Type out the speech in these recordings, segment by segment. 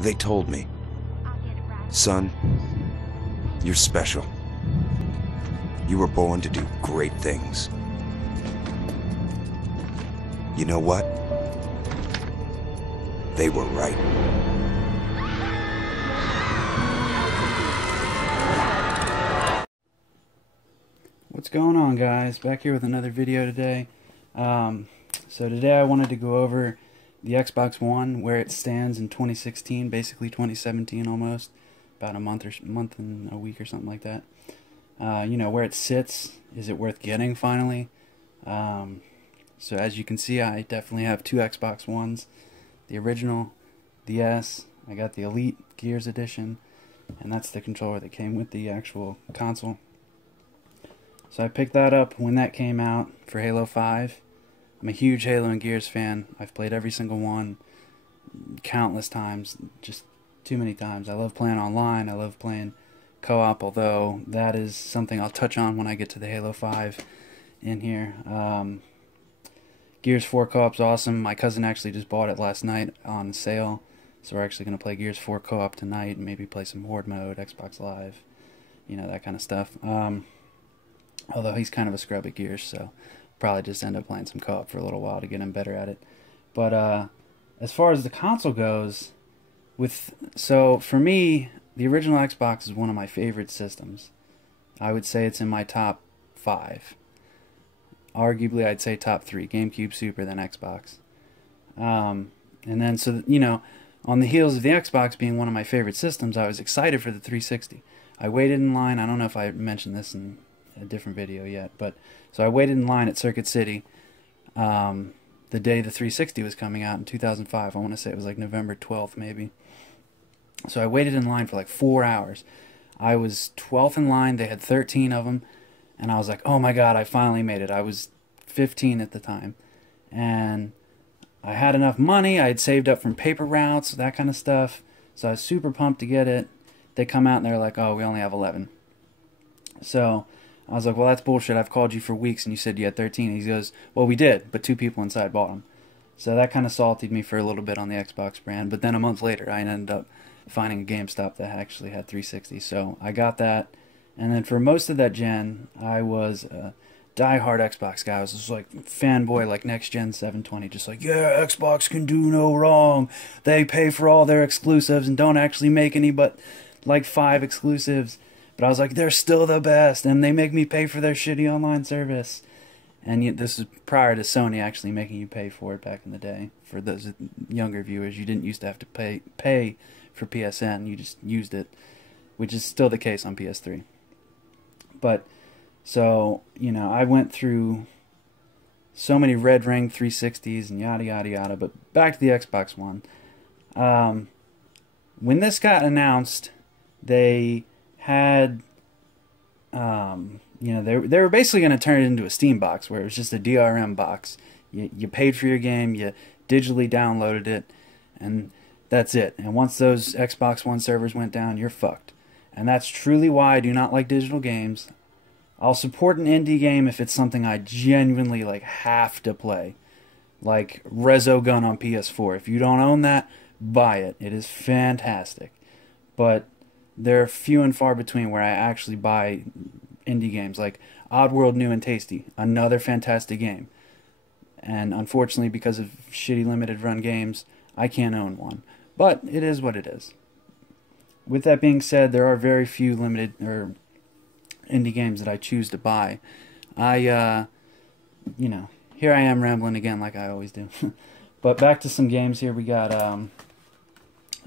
They told me, son, you're special. You were born to do great things. You know what? They were right. What's going on, guys? Back here with another video today. So today I wanted to go over the Xbox One, where it stands in 2016, basically 2017 almost, about a month and a week or something like that. You know, where it sits. Is it worth getting finally? So as you can see, I definitely have two Xbox Ones. The original, the S. I got the Elite Gears Edition, and that's the controller that came with the actual console. So I picked that up when that came out for Halo 5. I'm a huge Halo and Gears fan. I've played every single one countless times, just too many times. I love playing online. I love playing co-op, although that is something I'll touch on when I get to the Halo 5 in here. Gears 4 co-op's awesome. My cousin actually just bought it last night on sale, so we're actually going to play Gears 4 co-op tonight and maybe play some Horde mode, Xbox Live, you know, that kind of stuff. Although he's kind of a scrub at Gears, so probably just end up playing some co-op for a little while to get him better at it. But as far as the console goes, so for me, the original Xbox is one of my favorite systems. I would say it's in my top 5. Arguably, I'd say top 3. GameCube, Super, then Xbox. And then, so, you know, on the heels of the Xbox being one of my favorite systems, I was excited for the 360. I waited in line. I don't know if I mentioned this in a different video yet, but so I waited in line at Circuit City the day the 360 was coming out in 2005. I want to say it was like November 12th maybe. So I waited in line for like 4 hours. I was 12th in line. They had 13 of them, and I was like, oh my god, I finally made it. I was 15 at the time, and I had enough money. I had saved up from paper routes, that kind of stuff, so I was super pumped to get it. They come out and they're like, oh, we only have 11. So I was like, well, that's bullshit. I've called you for weeks and you said you had 13. And he goes, well, we did, but 2 people inside bought them. So that kind of salted me for a little bit on the Xbox brand. But then a month later, I ended up finding a GameStop that actually had 360. So I got that. And then for most of that gen, I was a diehard Xbox guy. I was just like fanboy, like Next Gen 720. Just like, yeah, Xbox can do no wrong. They pay for all their exclusives and don't actually make any but like 5 exclusives. But I was like, they're still the best, and they make me pay for their shitty online service. And this is prior to Sony actually making you pay for it back in the day. For those younger viewers, you didn't used to have to pay for PSN. You just used it, which is still the case on PS3. But, so, you know, I went through so many Red Ring 360s and yada, yada, yada. But back to the Xbox One. When this got announced, they had, you know, they were basically going to turn it into a Steam box, where it was just a DRM box. You paid for your game, you digitally downloaded it, and that's it. And once those Xbox One servers went down, you're fucked. And that's truly why I do not like digital games. I'll support an indie game if it's something I genuinely like have to play, like Resogun on PS4. If you don't own that, buy it. It is fantastic. But they're few and far between where I actually buy indie games, like Oddworld New and Tasty, another fantastic game. And unfortunately, because of shitty limited run games, I can't own one. But it is what it is. With that being said, there are very few limited or indie games that I choose to buy. You know, here I am rambling again like I always do. But back to some games here. We got,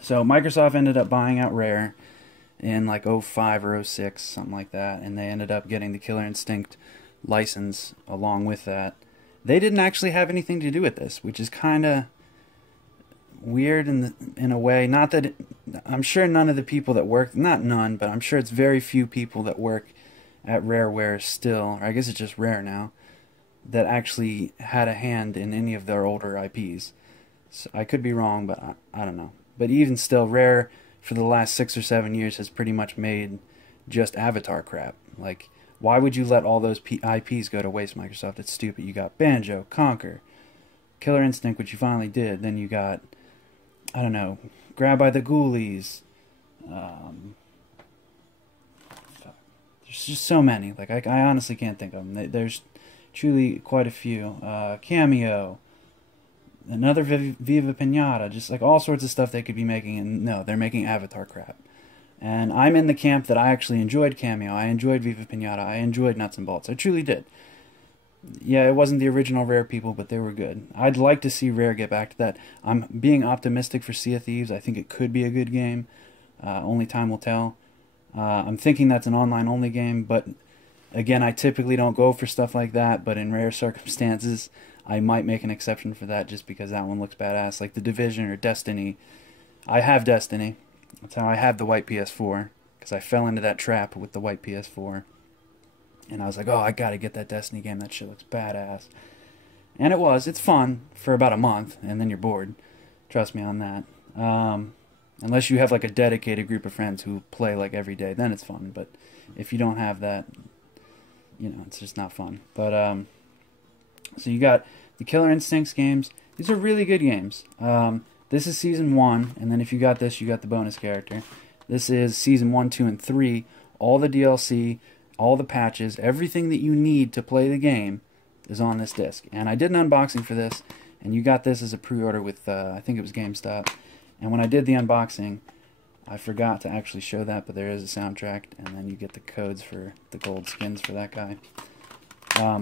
so Microsoft ended up buying out Rare in like 05 or 06, something like that, and they ended up getting the Killer Instinct license along with that. They didn't actually have anything to do with this, which is kind of weird in a way. Not that I'm sure none of the people that work, not none, but I'm sure it's very few people that work at Rareware still, or I guess it's just Rare now, that actually had a hand in any of their older IPs. So I could be wrong, but I don't know. But even still, Rare for the last 6 or 7 years has pretty much made just Avatar crap. Like, why would you let all those IPs go to waste, Microsoft? It's stupid. You got Banjo, Conquer, Killer Instinct, which you finally did. Then you got, I don't know, Grab by the Ghoulies. There's just so many. Like, I honestly can't think of them. There's truly quite a few. Cameo. Another Viva Pinata. Just like all sorts of stuff they could be making. And no, they're making Avatar crap. And I'm in the camp that I actually enjoyed Cameo. I enjoyed Viva Pinata. I enjoyed Nuts and Bolts. I truly did. Yeah, it wasn't the original Rare people, but they were good. I'd like to see Rare get back to that. I'm being optimistic for Sea of Thieves. I think it could be a good game. Only time will tell. I'm thinking that's an online-only game, but again, I typically don't go for stuff like that, but in rare circumstances, I might make an exception for that just because that one looks badass. Like The Division or Destiny. I have Destiny. That's how I have the white PS4, because I fell into that trap with the white PS4. And I was like, oh, I gotta get that Destiny game. That shit looks badass. And it was. It's fun for about a month, and then you're bored. Trust me on that. Unless you have like a dedicated group of friends who play like every day, then it's fun. But if you don't have that, you know, it's just not fun. But so you got the Killer Instincts games. These are really good games. This is Season 1, and then if you got this, you got the bonus character. This is Season 1, 2, and 3. All the DLC, all the patches, everything that you need to play the game is on this disc. And I did an unboxing for this, and you got this as a pre-order with, I think it was GameStop. And when I did the unboxing, I forgot to actually show that, but there is a soundtrack, and then you get the codes for the gold skins for that guy.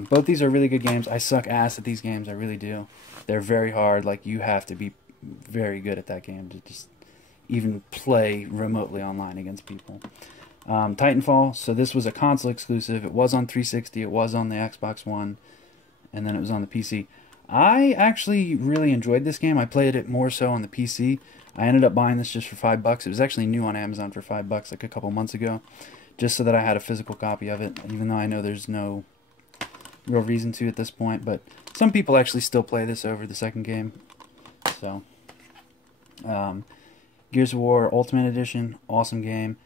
Both these are really good games. I suck ass at these games, I really do. They're very hard. Like, you have to be very good at that game to just even play remotely online against people. Titanfall, so this was a console exclusive. It was on 360, it was on the Xbox One, and then it was on the PC. I actually really enjoyed this game. I played it more so on the PC. I ended up buying this just for $5. It was actually new on Amazon for $5 like a couple months ago, just so that I had a physical copy of it, even though I know there's no real reason to at this point. But some people actually still play this over the second game. So, Gears of War Ultimate Edition, awesome game.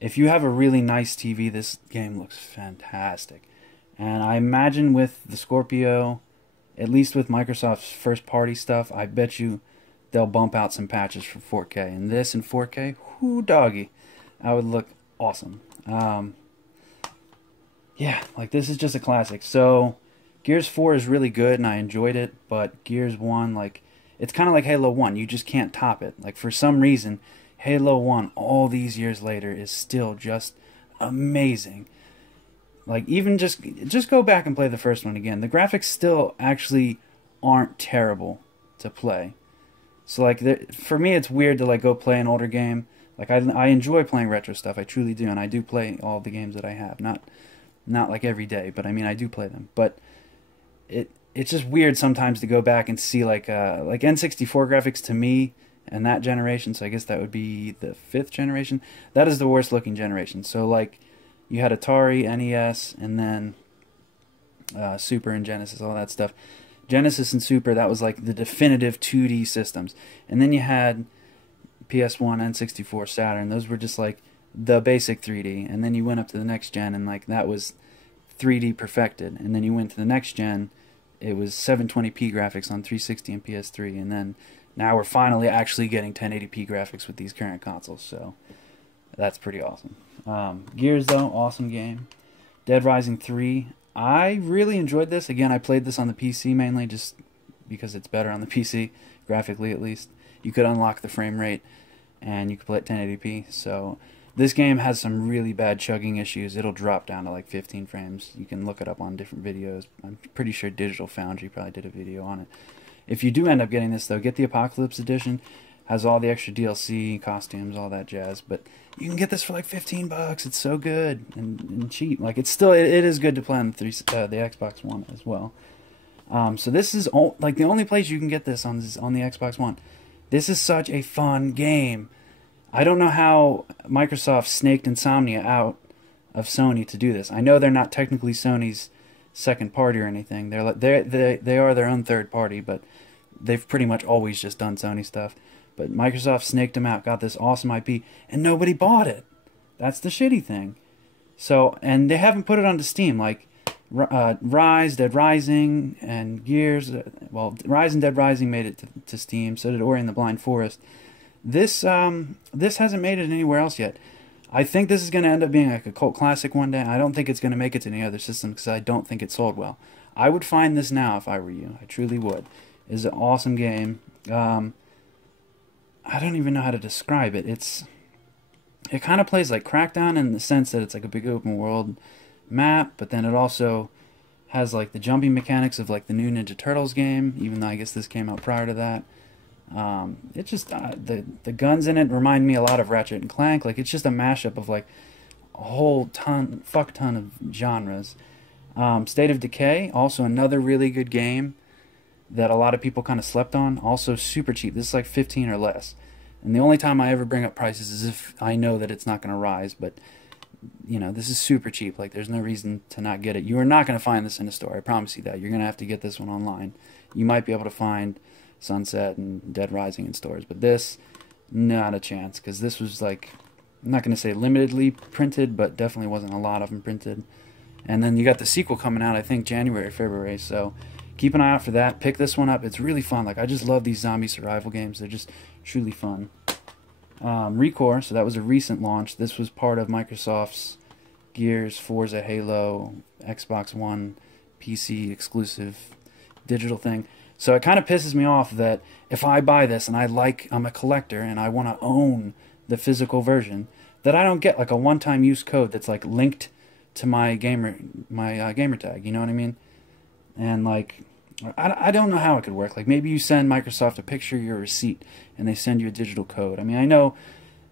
If you have a really nice TV, this game looks fantastic. And I imagine with the Scorpio, at least with Microsoft's first-party stuff, I bet you they'll bump out some patches for 4K. And this in 4K, whoo doggy, that would look awesome. Yeah, like this is just a classic. So, Gears 4 is really good, and I enjoyed it, but Gears 1, like, it's kind of like Halo 1. You just can't top it. Like, for some reason, Halo 1, all these years later, is still just amazing. Like, even just go back and play the first one again. The graphics still actually aren't terrible to play. So, like, for me, it's weird to, like, go play an older game. Like, I enjoy playing retro stuff. I truly do, and I do play all the games that I have. Not like every day, but, I mean, I do play them. But it's just weird sometimes to go back and see, like N64 graphics to me and that generation, so I guess that would be the 5th generation. That is the worst looking generation. So, like, you had Atari, NES, and then Super and Genesis, all that stuff. Genesis and Super, that was like the definitive 2D systems. And then you had PS1, N64, Saturn. Those were just like the basic 3D. And then you went up to the next gen, and like that was 3D perfected. And then you went to the next gen, it was 720p graphics on 360 and PS3. And then now we're finally actually getting 1080p graphics with these current consoles. So that's pretty awesome. Gears, though, awesome game. Dead Rising 3. I really enjoyed this. Again, I played this on the PC mainly just because it's better on the PC, graphically at least. You could unlock the frame rate, and you could play at 1080p. So this game has some really bad chugging issues. It'll drop down to like 15 frames. You can look it up on different videos. I'm pretty sure Digital Foundry probably did a video on it. If you do end up getting this, though, get the Apocalypse Edition. Has all the extra DLC, costumes, all that jazz. But you can get this for like $15. It's so good and cheap. Like, it's still, it is good to play on the Xbox One as well. So this is like the only place you can get this on the Xbox One. This is such a fun game. I don't know how Microsoft snaked Insomnia out of Sony to do this. I know they're not technically Sony's second party or anything. They are their own third party, but they've pretty much always just done Sony stuff. But Microsoft snaked them out, got this awesome IP, and nobody bought it. That's the shitty thing. So, and they haven't put it onto Steam. Like, Rise, Dead Rising, and Gears. Well, Rise and Dead Rising made it to Steam. So did Ori and the Blind Forest. This hasn't made it anywhere else yet. I think this is going to end up being like a cult classic one day. I don't think it's going to make it to any other system because I don't think it sold well. I would find this now if I were you. I truly would. It's an awesome game. I don't even know how to describe it. It kind of plays like Crackdown in the sense that it's like a big open world map, but then it also has like the jumping mechanics of like the new Ninja Turtles game, even though I guess this came out prior to that. It just the guns in it remind me a lot of Ratchet and Clank. Like it's just a mashup of like a whole fuck ton of genres. State of Decay, also another really good game that a lot of people kind of slept on. Also super cheap. This is like 15 or less. And the only time I ever bring up prices is if I know that it's not going to rise. But you know, this is super cheap. Like there's no reason to not get it. You are not going to find this in a store. I promise you that. You're going to have to get this one online. You might be able to find Sunset and Dead Rising in stores, but this, not a chance, because this was like, I'm not going to say limitedly printed, but definitely wasn't a lot of them printed. And then you got the sequel coming out, I think January, February, so keep an eye out for that. Pick this one up. It's really fun. Like I just love these zombie survival games. They're just truly fun. Recore, so that was a recent launch. This was part of Microsoft's Gears, Forza, Halo, Xbox One, PC exclusive digital thing. So it kind of pisses me off that if I buy this and I'm a collector and I want to own the physical version, that I don't get like a one-time use code that's like linked to my gamer tag. You know what I mean? And like, I don't know how it could work. Like maybe you send Microsoft a picture of your receipt and they send you a digital code. I mean, I know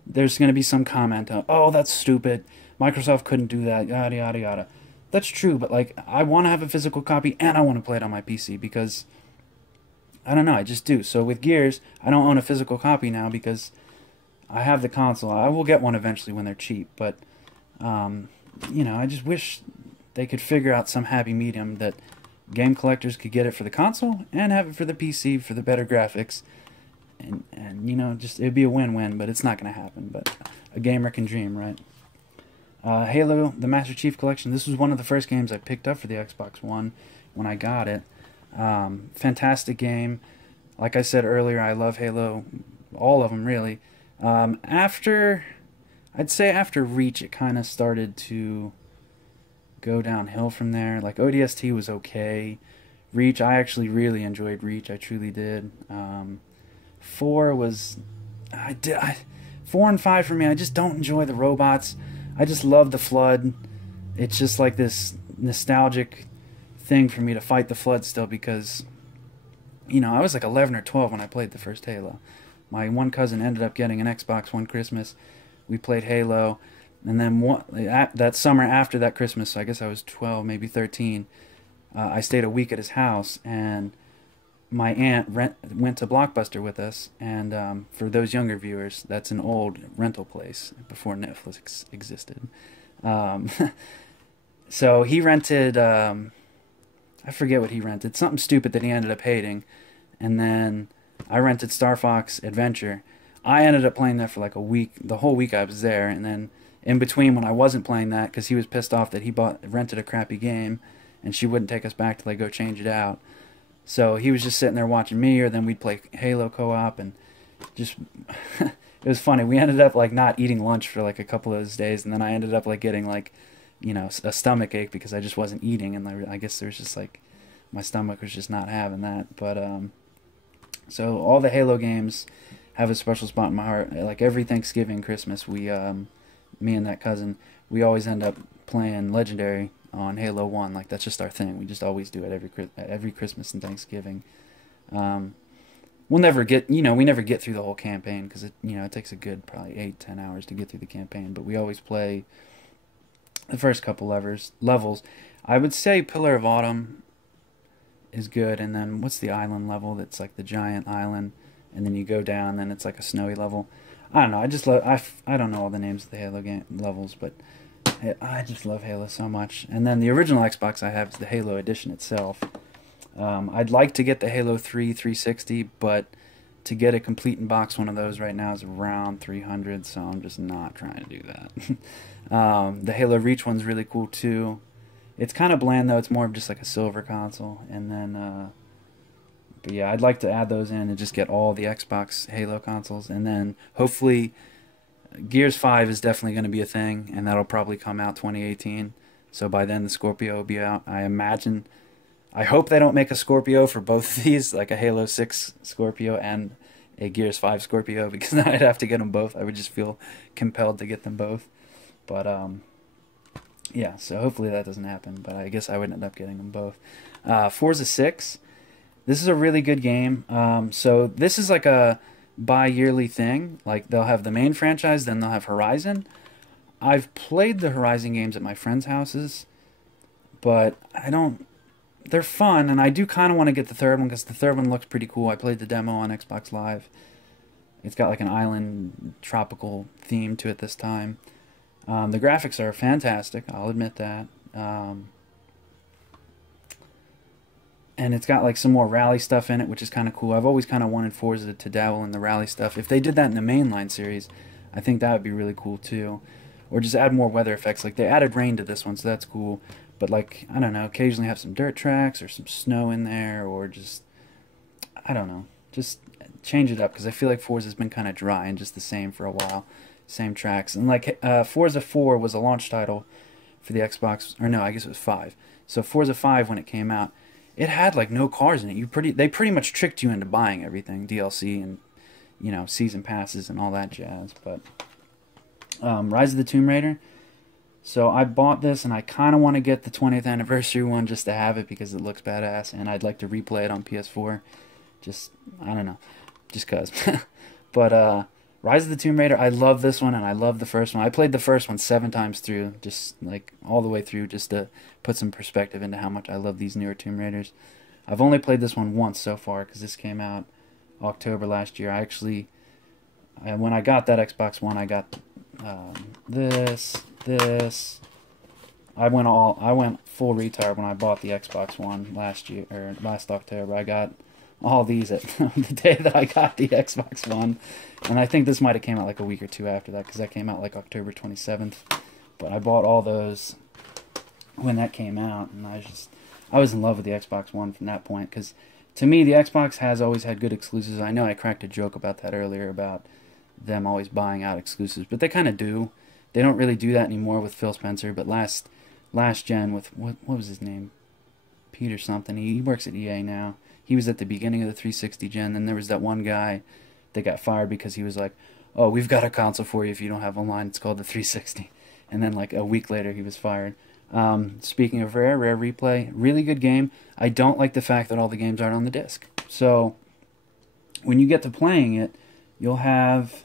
there's going to be some comment on, oh, that's stupid. Microsoft couldn't do that. Yada yada yada. That's true, but like I want to have a physical copy and I want to play it on my PC because I don't know, I just do. So with Gears, I don't own a physical copy now because I have the console. I will get one eventually when they're cheap, but you know, I just wish they could figure out some happy medium that game collectors could get it for the console and have it for the PC for the better graphics. And you know, just it'd be a win-win, but it's not going to happen. But a gamer can dream, right? Halo, the Master Chief Collection. This was one of the first games I picked up for the Xbox One when I got it. Fantastic game. Like I said earlier, I love Halo, all of them really. I'd say after Reach, it kind of started to go downhill from there. Like ODST was okay. Reach, I actually really enjoyed Reach. I truly did. 4 and 5 for me. I just don't enjoy the robots. I just love the Flood. It's just like this nostalgic thing for me to fight the Flood still because, you know, I was like 11 or 12 when I played the first Halo. My one cousin ended up getting an Xbox one Christmas. We played Halo, and then that summer after that Christmas, so I guess I was 12, maybe 13, I stayed a week at his house, and my aunt went to Blockbuster with us, and for those younger viewers, that's an old rental place before Netflix existed. So he rented, I forget what he rented, something stupid that he ended up hating, and then I rented Star Fox Adventure. I ended up playing that for like a week, the whole week I was there, and then in between when I wasn't playing that, because he was pissed off that he rented a crappy game, and she wouldn't take us back till I go change it out. So he was just sitting there watching me, or then we'd play Halo co-op, and just, it was funny. We ended up like not eating lunch for like a couple of those days, and then I ended up like getting like, you know, a stomach ache because I just wasn't eating, and I guess there was just like, my stomach was just not having that. But, so all the Halo games have a special spot in my heart. Like every Thanksgiving, Christmas, we, me and that cousin, we always end up playing Legendary on Halo 1. Like that's just our thing. We just always do it every Christmas and Thanksgiving. We'll never get, you know, we never get through the whole campaign because it, you know, it takes a good probably 8-10 hours to get through the campaign. But we always play the first couple levels. I would say Pillar of Autumn is good, and then what's the island level that's like the giant island, and then you go down, then it's like a snowy level. I don't know. I just love. I don't know all the names of the Halo game levels, but I just love Halo so much. And then the original Xbox I have is the Halo Edition itself. I'd like to get the Halo 3 360, but to get a complete in box one of those right now is around $300, so I'm just not trying to do that. The Halo Reach one's really cool too. It's kind of bland though. It's more of just like a silver console, and then But yeah, I'd like to add those in and just get all the Xbox Halo consoles, and then hopefully Gears 5 is definitely going to be a thing, and that'll probably come out 2018. So by then the Scorpio will be out. I imagine, I hope they don't make a Scorpio for both of these, like a Halo 6 Scorpio and a Gears 5 Scorpio, because then I'd have to get them both. I would just feel compelled to get them both. But yeah, so hopefully that doesn't happen, but I guess I would end up getting them both. Forza 6. This is a really good game. So this is like a bi-yearly thing. Like they'll have the main franchise, then they'll have Horizon. I've played the Horizon games at my friends' houses, but I don't... They're fun, and I do kind of want to get the third one because the third one looks pretty cool. I played the demo on Xbox Live. It's got like an island tropical theme to it this time. The graphics are fantastic, I'll admit that. And it's got like some more rally stuff in it, which is kind of cool. I've always kind of wanted Forza to dabble in the rally stuff. If they did that in the mainline series, I think that would be really cool too. Or just add more weather effects. Like they added rain to this one, so that's cool. But like, I don't know, occasionally have some dirt tracks or some snow in there, or just, I don't know, just change it up, because I feel like Forza's been kind of dry and just the same for a while. Same tracks. And like Forza 4 was a launch title for the Xbox, or no, I guess it was 5. So Forza 5, when it came out, it had like no cars in it. They pretty much tricked you into buying everything, DLC and, you know, season passes and all that jazz. But Rise of the Tomb Raider. So I bought this, and I kind of want to get the 20th anniversary one just to have it because it looks badass, and I'd like to replay it on PS4. Just, I don't know, just cause. But Rise of the Tomb Raider, I love this one, and I love the first one. I played the first one 7 times through, just like all the way through, just to put some perspective into how much I love these newer Tomb Raiders. I've only played this one once so far, because this came out October last year. I actually, when I got that Xbox One, I got this. I went full retard when I bought the Xbox One last October. I got all these at the day that I got the Xbox One, and I think this might have came out like a week or two after that, because that came out like October 27th. But I bought all those when that came out, and I was in love with the Xbox One from that point, because to me the Xbox has always had good exclusives. I know I cracked a joke about that earlier, about them always buying out exclusives, but they kind of do. They don't really do that anymore with Phil Spencer, but last gen with, what was his name? Peter something. He works at EA now. He was at the beginning of the 360 gen. Then there was that one guy that got fired because he was like, oh, we've got a console for you if you don't have online. It's called the 360. And then like a week later he was fired. Speaking of Rare Replay, really good game. I don't like the fact that all the games aren't on the disc. So when you get to playing it, you'll have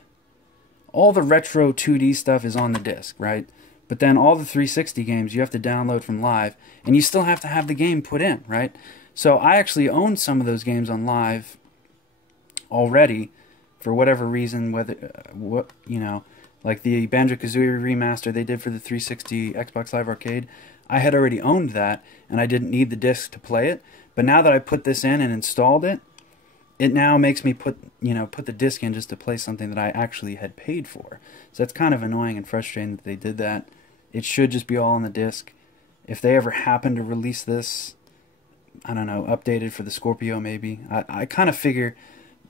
all the retro 2D stuff is on the disc, right? But then all the 360 games you have to download from Live, and you still have to have the game put in, right? So I actually owned some of those games on Live already, for whatever reason, like the Banjo-Kazooie remaster they did for the 360 Xbox Live Arcade. I had already owned that, and I didn't need the disc to play it. But now that I put this in and installed it, it now makes me put the disc in just to play something that I actually had paid for. So that's kind of annoying and frustrating that they did that. It should just be all on the disc. If they ever happen to release this, I don't know, updated for the Scorpio maybe. I kind of figure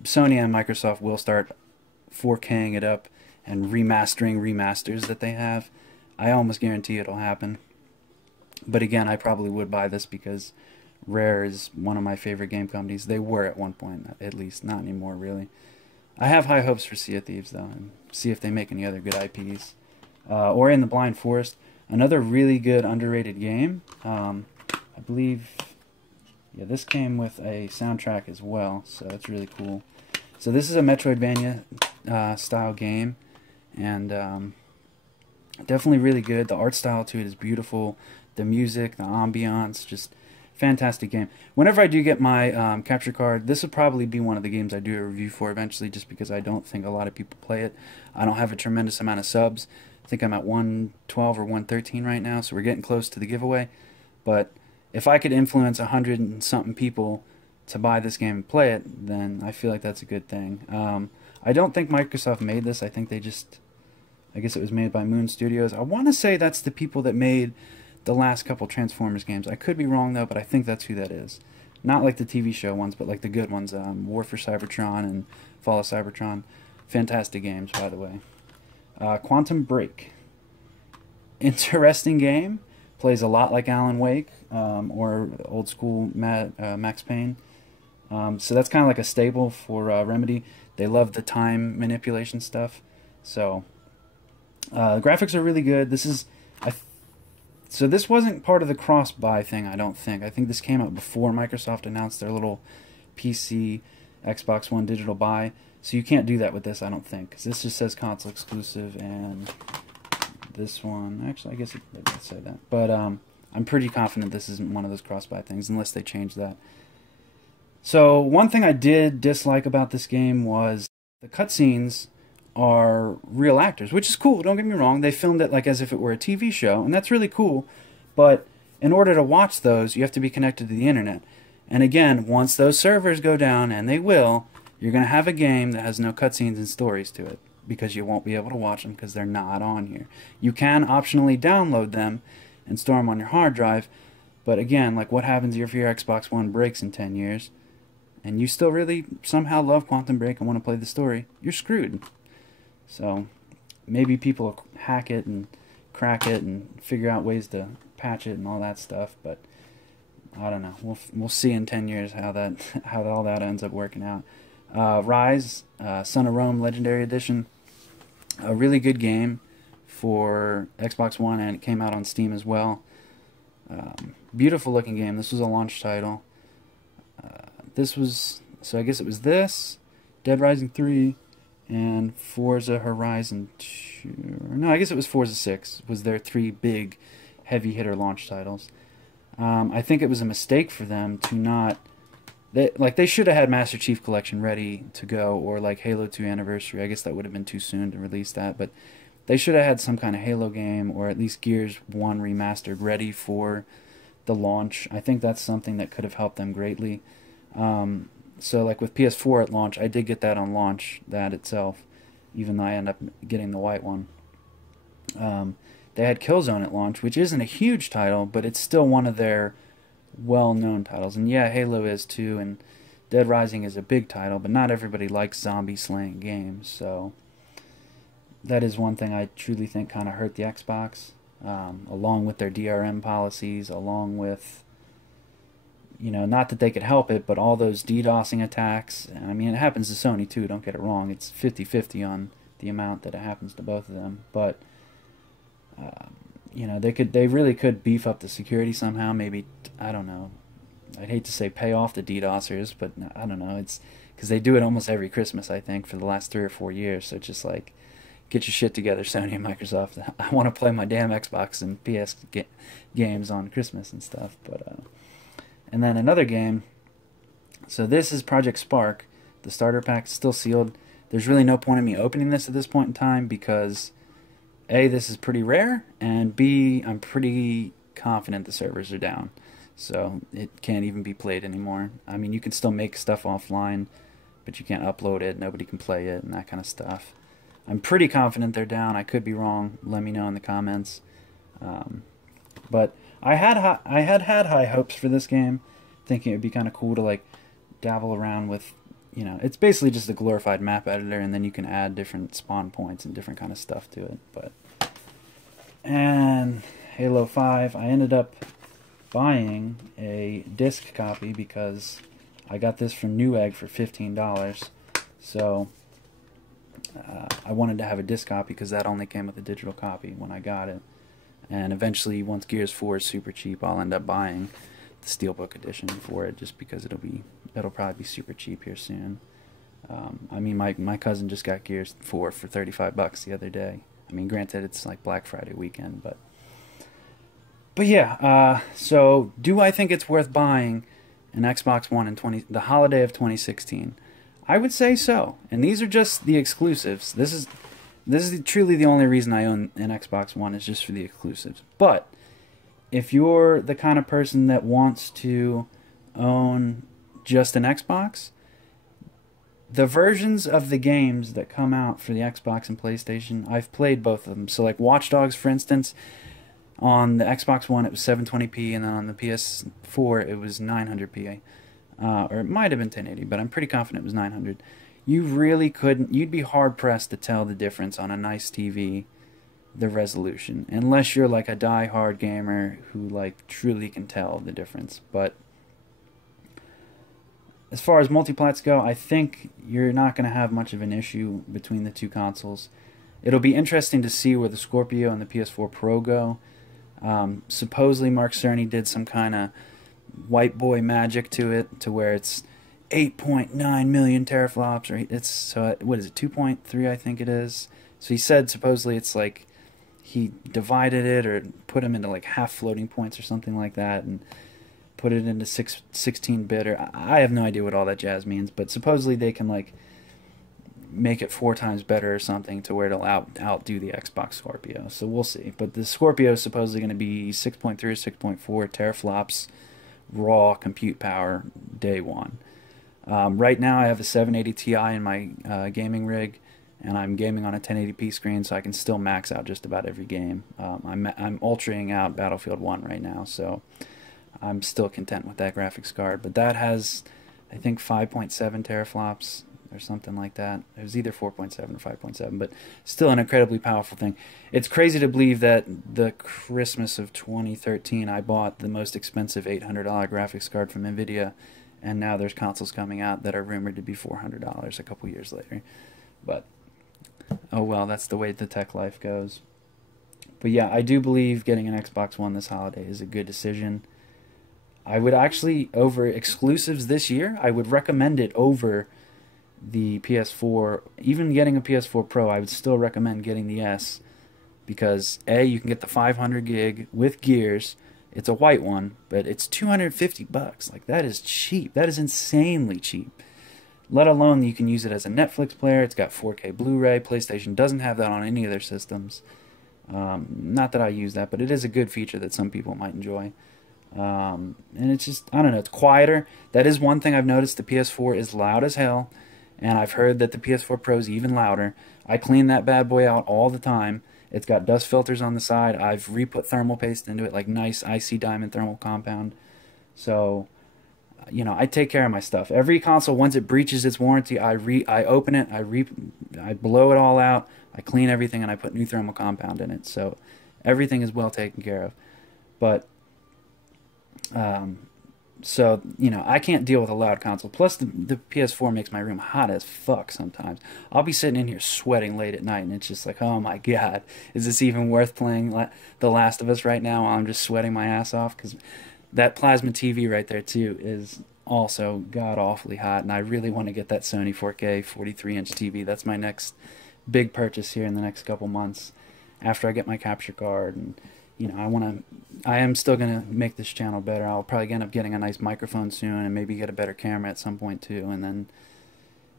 Sony and Microsoft will start 4King it up and remastering remasters that they have. I almost guarantee it'll happen. But again, I probably would buy this because Rare is one of my favorite game companies. They were at one point, at least. Not anymore, really. I have high hopes for Sea of Thieves, though, and see if they make any other good IPs. Or In the Blind Forest, another really good, underrated game. I believe, yeah, this came with a soundtrack as well, so it's really cool. So this is a Metroidvania style game, and definitely really good. The art style to it is beautiful. The music, the ambiance, just fantastic game. Whenever I do get my capture card, this will probably be one of the games I do a review for eventually, just because I don't think a lot of people play it. I don't have a tremendous amount of subs. I think I'm at 112 or 113 right now, so we're getting close to the giveaway. But if I could influence 100 and something people to buy this game and play it, then I feel like that's a good thing. I don't think Microsoft made this. I think they just, I guess it was made by Moon Studios. I want to say that's the people that made the last couple Transformers games. I could be wrong though, but I think that's who that is. Not like the TV show ones, but like the good ones. War for Cybertron and Fall of Cybertron. Fantastic games, by the way. Quantum Break. Interesting game. Plays a lot like Alan Wake or old school Max Payne. So that's kind of like a staple for Remedy. They love the time manipulation stuff. So graphics are really good. So this wasn't part of the cross-buy thing, I don't think. I think this came out before Microsoft announced their little PC, Xbox One digital buy. So you can't do that with this, I don't think. Because this just says console exclusive, and this one... Actually, I guess it did say that. But I'm pretty confident this isn't one of those cross-buy things, unless they change that. So one thing I did dislike about this game was the cutscenes are real actors, which is cool, don't get me wrong. They filmed it like as if it were a TV show, and that's really cool. But in order to watch those, you have to be connected to the internet. And again, once those servers go down, and they will, you're going to have a game that has no cutscenes and stories to it, because you won't be able to watch them because they're not on here. You can optionally download them and store them on your hard drive, but again, like what happens if your Xbox One breaks in 10 years, and you still really somehow love Quantum Break and want to play the story? You're screwed. So maybe people will hack it and crack it and figure out ways to patch it and all that stuff, but I don't know. We'll see in 10 years how all that ends up working out. Rise, Son of Rome Legendary Edition, a really good game for Xbox One, and it came out on Steam as well. Beautiful looking game. This was a launch title. So I guess it was this, Dead Rising 3, and Forza Horizon 2. No, I guess it was Forza 6 was their 3 big heavy hitter launch titles. I think it was a mistake for them to not... They should have had Master Chief Collection ready to go, or like Halo 2 Anniversary. I guess that would have been too soon to release that, but they should have had some kind of Halo game, or at least Gears 1 Remastered ready for the launch. I think that's something that could have helped them greatly. So like with PS4 at launch, I did get that on launch, that itself, even though I ended up getting the white one. They had Killzone at launch, which isn't a huge title, but it's still one of their well-known titles. And yeah, Halo is too, and Dead Rising is a big title, but not everybody likes zombie-slaying games, so that is one thing I truly think kind of hurt the Xbox, along with their DRM policies, along with... not that they could help it, but all those DDoSing attacks. I mean, it happens to Sony too, don't get it wrong. It's 50-50 on the amount that it happens to both of them. But, they really could beef up the security somehow. Maybe, I don't know. I'd hate to say pay off the DDoSers, but I don't know. It's because they do it almost every Christmas, I think, for the last 3 or 4 years. So it's just like, get your shit together, Sony and Microsoft. I want to play my damn Xbox and PS games on Christmas and stuff, but... And then another game, so this is Project Spark. The starter pack is still sealed. There's really no point in me opening this at this point in time because A, this is pretty rare, and B, I'm pretty confident the servers are down. So it can't even be played anymore. I mean, you can still make stuff offline, but you can't upload it, nobody can play it, and that kind of stuff. I'm pretty confident they're down. I could be wrong. Let me know in the comments. But... I had high hopes for this game, thinking it would be kind of cool to like dabble around with, it's basically just a glorified map editor, and then you can add different spawn points and different kind of stuff to it. And Halo 5, I ended up buying a disc copy because I got this from Newegg for $15. So I wanted to have a disc copy because that only came with a digital copy when I got it. And eventually, once Gears 4 is super cheap, I'll end up buying the Steelbook edition for it, just because it'll probably be super cheap here soon. I mean, my cousin just got Gears 4 for $35 the other day. I mean, granted, it's like Black Friday weekend, but yeah. So, do I think it's worth buying an Xbox One in the holiday of 2016? I would say so. And these are just the exclusives. This is truly the only reason I own an Xbox One, is just for the exclusives. But if you're the kind of person that wants to own just an Xbox, the versions of the games that come out for the Xbox and PlayStation, I've played both of them. So like Watch Dogs, for instance, on the Xbox One it was 720p, and then on the PS4 it was 900p. or it might have been 1080, but I'm pretty confident it was 900. You really couldn't, you'd be hard pressed to tell the difference on a nice TV, the resolution, unless you're like a die-hard gamer who like truly can tell the difference. But as far as multiplats go, I think you're not going to have much of an issue between the two consoles. It'll be interesting to see where the Scorpio and the PS4 Pro go. Supposedly Mark Cerny did some kind of white boy magic to it, to where it's 8.9 million teraflops, or it's, so what is it, 2.3 I think it is. So he said supposedly it's like he divided it or put them into like half floating points or something like that, and put it into 16-bit, or I have no idea what all that jazz means, but supposedly they can like make it 4 times better or something to where it'll outdo the Xbox Scorpio. So we'll see. But the Scorpio is supposedly going to be 6.3 or 6.4 teraflops raw compute power day one. Right now I have a 780 Ti in my gaming rig, and I'm gaming on a 1080p screen, so I can still max out just about every game. I'm ultraing out Battlefield 1 right now, so I'm still content with that graphics card. But that has, I think, 5.7 teraflops or something like that. It was either 4.7 or 5.7, but still an incredibly powerful thing. It's crazy to believe that the Christmas of 2013 I bought the most expensive $800 graphics card from NVIDIA, and now there's consoles coming out that are rumored to be $400 a couple years later. But oh well, that's the way the tech life goes. But yeah, I do believe getting an Xbox One this holiday is a good decision. I would actually, over exclusives this year, I would recommend it over the PS4. Even getting a PS4 Pro, I would still recommend getting the S, because A, you can get the 500 gig with Gears. It's a white one, but it's $250. Like, that is cheap. That is insanely cheap. Let alone you can use it as a Netflix player. It's got 4K Blu-ray. PlayStation doesn't have that on any of their systems. Not that I use that, but it is a good feature that some people might enjoy. And it's just, I don't know, it's quieter. That is one thing I've noticed. The PS4 is loud as hell, and I've heard that the PS4 Pro is even louder. I clean that bad boy out all the time. It's got dust filters on the side. I've re-put thermal paste into it, like nice icy diamond thermal compound. So, you know, I take care of my stuff. Every console, once it breaches its warranty, I open it, I blow it all out, I clean everything, and I put new thermal compound in it. So everything is well taken care of. But so, you know, I can't deal with a loud console. Plus, the PS4 makes my room hot as fuck sometimes. I'll be sitting in here sweating late at night, and it's just like, oh my god, is this even worth playing The Last of Us right now while I'm just sweating my ass off? Because that plasma TV right there, too, is also god-awfully hot, and I really want to get that Sony 4K 43-inch TV. That's my next big purchase here in the next couple months, after I get my capture card. And you know, I am still going to make this channel better. I'll probably end up getting a nice microphone soon, and maybe get a better camera at some point too, and then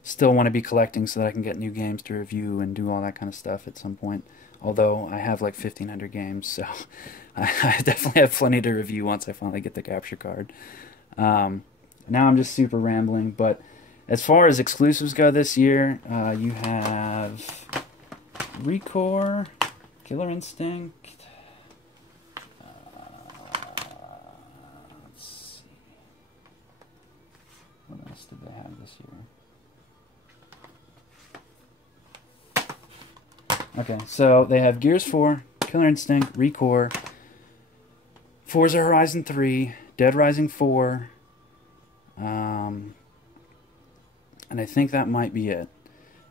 still want to be collecting so that I can get new games to review and do all that kind of stuff at some point. Although I have like 1,500 games, so I definitely have plenty to review once I finally get the capture card. Now I'm just super rambling, but as far as exclusives go this year, you have ReCore, Killer Instinct. Let's see. What else did they have this year? Okay, so they have Gears 4, Killer Instinct, ReCore, Forza Horizon 3, Dead Rising 4, and I think that might be it.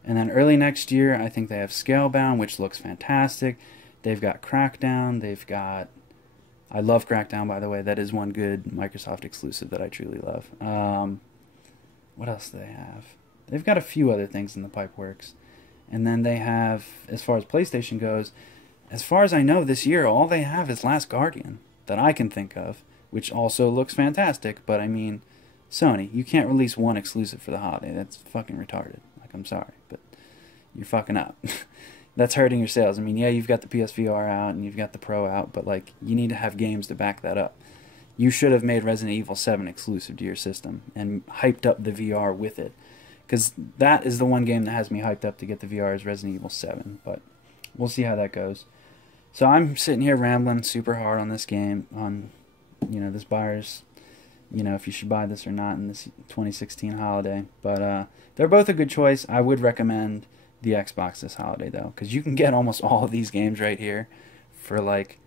And then early next year, I think they have Scalebound, which looks fantastic. They've got Crackdown. They've got... I love Crackdown, by the way. That is one good Microsoft exclusive that I truly love. What else do they have? They've got a few other things in the pipeworks. And then they have, as far as PlayStation goes, as far as I know this year, all they have is Last Guardian that I can think of, which also looks fantastic. But I mean, Sony, you can't release one exclusive for the holiday. That's fucking retarded. Like, I'm sorry, but you're fucking up. That's hurting your sales. I mean, yeah, you've got the PSVR out and you've got the Pro out, but like, you need to have games to back that up. You should have made Resident Evil 7 exclusive to your system and hyped up the VR with it. Because that is the one game that has me hyped up to get the VR, is Resident Evil 7. But we'll see how that goes. So I'm sitting here rambling super hard on this game, on, you know, this buyer's you know, if you should buy this or not in this 2016 holiday. But they're both a good choice. I would recommend the Xbox this holiday, though, because you can get almost all of these games right here for like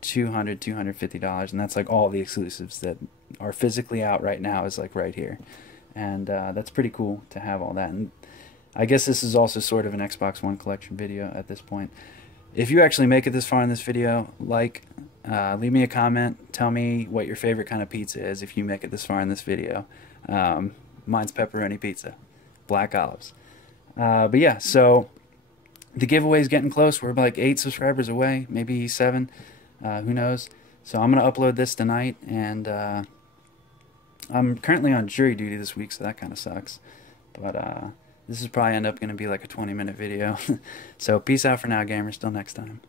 $250, and that's like all the exclusives that are physically out right now is like right here. And that's pretty cool to have all that. And I guess this is also sort of an Xbox One collection video at this point. If you actually make it this far in this video, leave me a comment. Tell me what your favorite kind of pizza is if you make it this far in this video. Mine's pepperoni pizza, black olives. But yeah, so the giveaway is getting close. We're like 8 subscribers away, maybe 7. Who knows? So I'm going to upload this tonight, and I'm currently on jury duty this week, so that kind of sucks. But this is probably end up going to be like a 20-minute video. So peace out for now, gamers. Till next time.